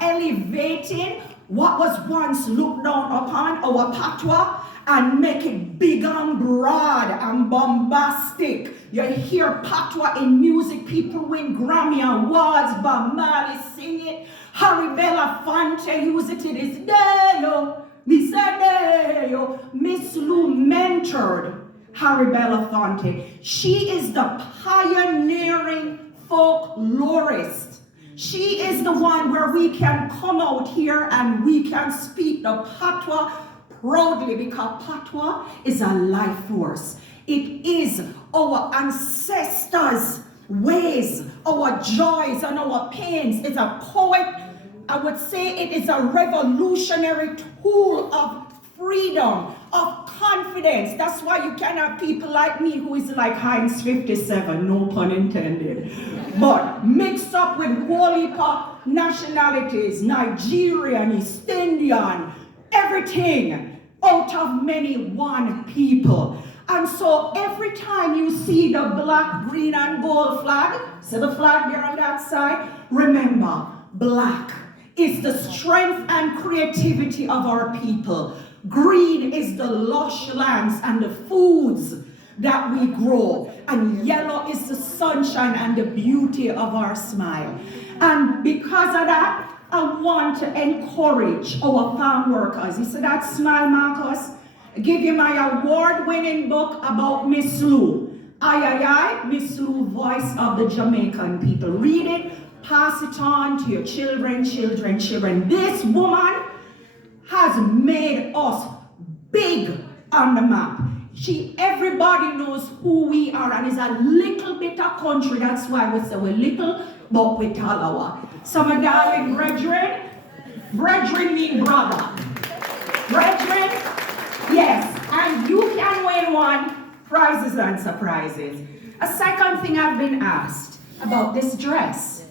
elevating what was once looked down upon, our Patois, and make it big and broad and bombastic. You hear Patois in music, people win Grammy Awards, Bob Marley sing it, Harry Belafonte use it to this day, yo. Me say, yo. Miss Lou mentored Harry Belafonte. She is the pioneering folklorist. She is the one where we can come out here and we can speak the Patois proudly, because Patois is a life force. It is our ancestors' ways, our joys and our pains. It's a poet. I would say it is a revolutionary tool of freedom, of confidence. That's why you can have people like me who is like Heinz 57, no pun intended, but mixed up with whole heap of nationalities, Nigerian, East Indian, everything, out of many one people. And so every time you see the black, green, and gold flag, see the flag there on that side, remember, black is the strength and creativity of our people. Green is the lush lands and the foods that we grow. And yellow is the sunshine and the beauty of our smile. And because of that, I want to encourage our farm workers. You see that smile, Marcus? I give you my award-winning book about Miss Lou. Miss Lou, Voice of the Jamaican People. Read it, pass it on to your children, children. This woman has made us big on the map. Everybody knows who we are, and it's a little bit of country. That's why we say we're little, but we talawa. So my darling brethren mean brother. Brethren, yes, and you can win one, prizes and surprises. A second thing I've been asked about this dress.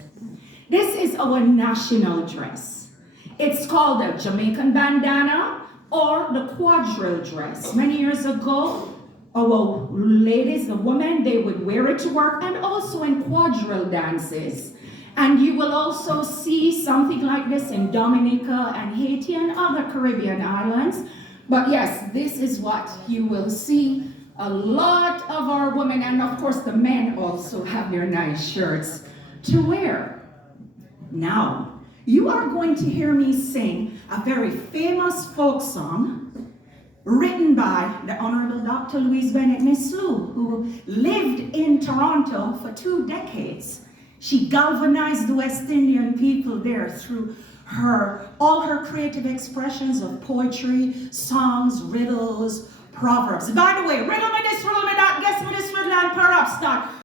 This is our national dress. It's called a Jamaican bandana or the quadrille dress. Many years ago, our ladies, the women, they would wear it to work, and also in quadrille dances. And you will also see something like this in Dominica and Haiti and other Caribbean islands. But yes, this is what you will see. A lot of our women, and of course the men, also have their nice shirts to wear. Now, you are going to hear me sing a very famous folk song written by the Honorable Dr. Louise Bennett Miss Lou, who lived in Toronto for 2 decades. She galvanized the West Indian people there through all her creative expressions of poetry, songs, riddles, proverbs. By the way, riddle me this, riddle me that, guess me this, riddle and perhaps not.